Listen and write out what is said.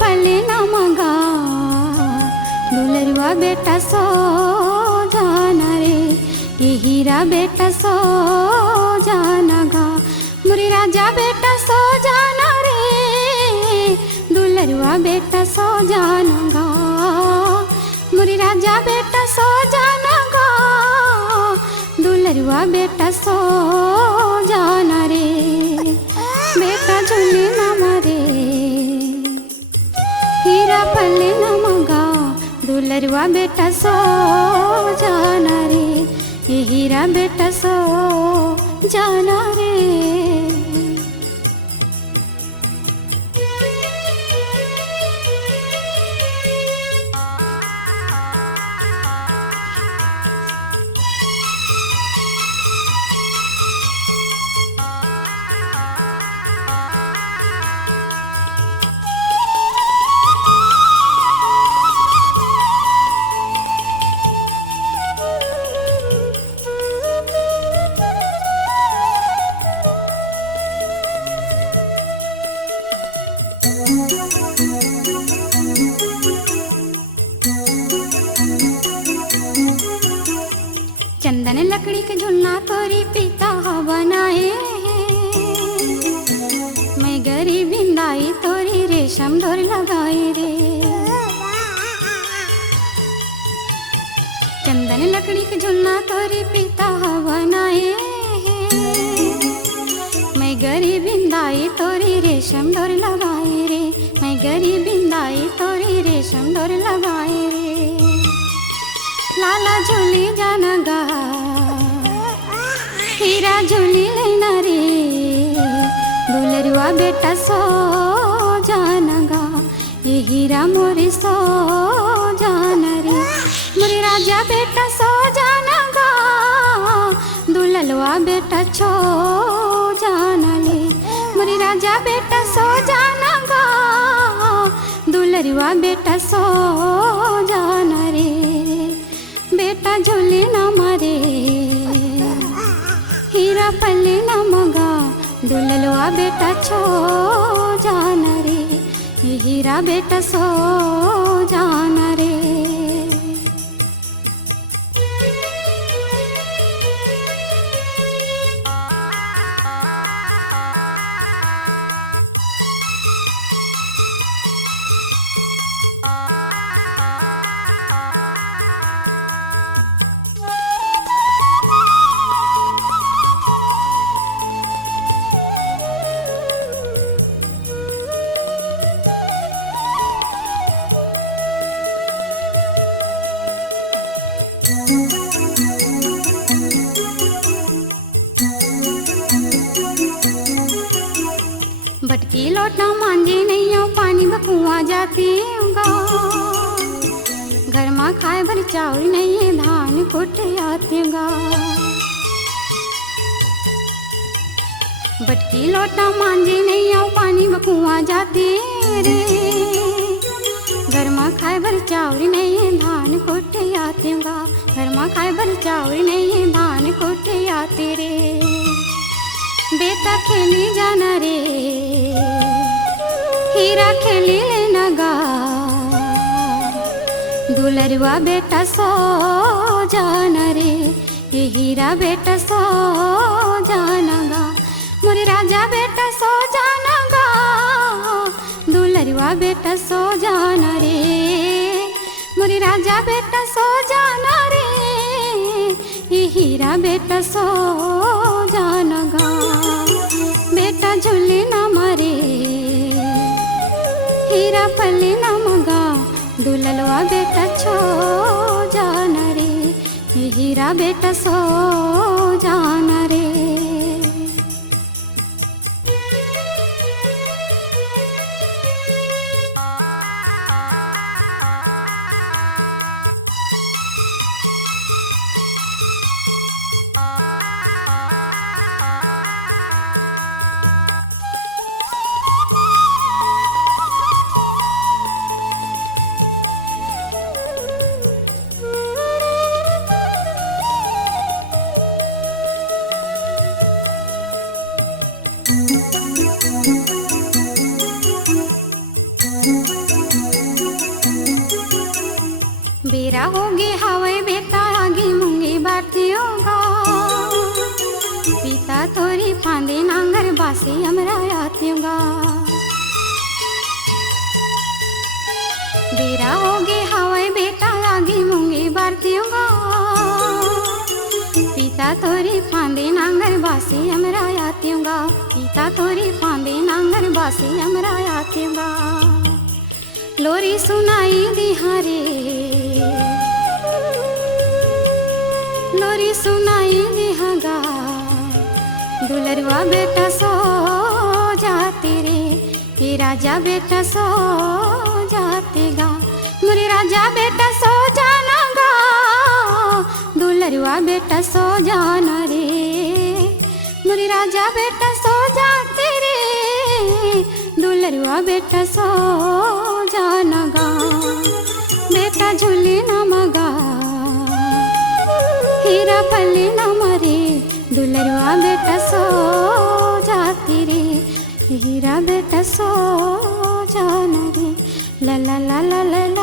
पले न मगा दुलरुआ बेटा सो जाना रे, ये हीरा बेटा सो जाना गा, मुरी राजा बेटा सो जाना रे, दुलरुआ बेटा सो जाना गा, मुरी राजा बेटा सो जाना गा, दुलरुआ बेटा सो जाना रे, बेटा झूले न मारे हीरा पले न मगा दुलरुआ बेटा सो जाना रे, ये हीरा बेटा सो जाना रे। चंदन लकड़ी के झुलना तोरी पिता बनाए, मैं गरीब बिंदाई तोरी रेशम डोर लगाए रे, चंदन लकड़ी के झुलना तोरी पिता बनाए, मैं गरीब बिंदाई तोरी रेशम डोर लगाए रे, मैं गरीब बिंदाई तोरी रेशम डोर लगाए रे, लाला झूली जाना गा हीरा झूली लेना रे, दुलरुआ बेटा सो जाना गा, ये हीरा मोरी सो जाना रे, मोरी राजा बेटा सो जाना गा, दुलरुआ बेटा छो जाना ले, मोरी राजा बेटा सो जाना गा, दुलरुआ बेटा सो जाना रे, बेटा झूले न मारे हीरा पले न मगा दुलरुआ बेटा छो जाना रे, ये हीरा बेटा सो जाना रे। भटकी लौटना मांझे नहीं हो पानी बकुआ जाती होगा, घर में खाए भर चावल नहीं है धान कुटे आती होगा, भटकी लौटना मांझे नहीं हो पानी बकुआ जाती रे, घर में खाए भर चावल नहीं है धान कुटे आती होगा, घर में खाए भर चावल नहीं है धान कुटे आती रे, बेटा खेली जाना रे हीरा खेली लेना गा, दुलरुआ बेटा सो जाना रे, ये हीरा बेटा सो जाना गा, मोरे राजा बेटा सो जाना गा, दुलरुआ बेटा सो जाना रे, मोरे राजा बेटा सो जाना रे, ये हीरा बेटा सो जाना गा, बेटा झूले न मारे हीरा पले न मगा दुलरुआ बेटा छो जाना रे, ये हीरा बेटा सो जाना रे। बेरा होगी हवाई बेटा आगे मूंगी बारती होगा पिता तोरी फांदे नांगर बासी हमरा आती होगा बेरा होगी हवाई बेटा आगे मूंगी बारती होगा पिता तोरी फांदे नांगर बासी हमरा आती होगा पिता तोरी फांदे नांगर बासी हमरा आती होगा लोरी सुनाई दिहारे लोरी सुनाई दिहागा दुलरवा बेटा सो जाते रे हे राजा बेटा सो जातेगा मुरे राजा बेटा सो जानागा दुलरवा बेटा सो जाना रे मुरे राजा बेटा सो जाते रे दुलरवा बेटा सो जानागा बेटा झूले न मगा हीरा पल्ले न मरे दुलरवा बेटा सो जाती रे हीरा बेटा सो जाना रे ला ला ला ला ला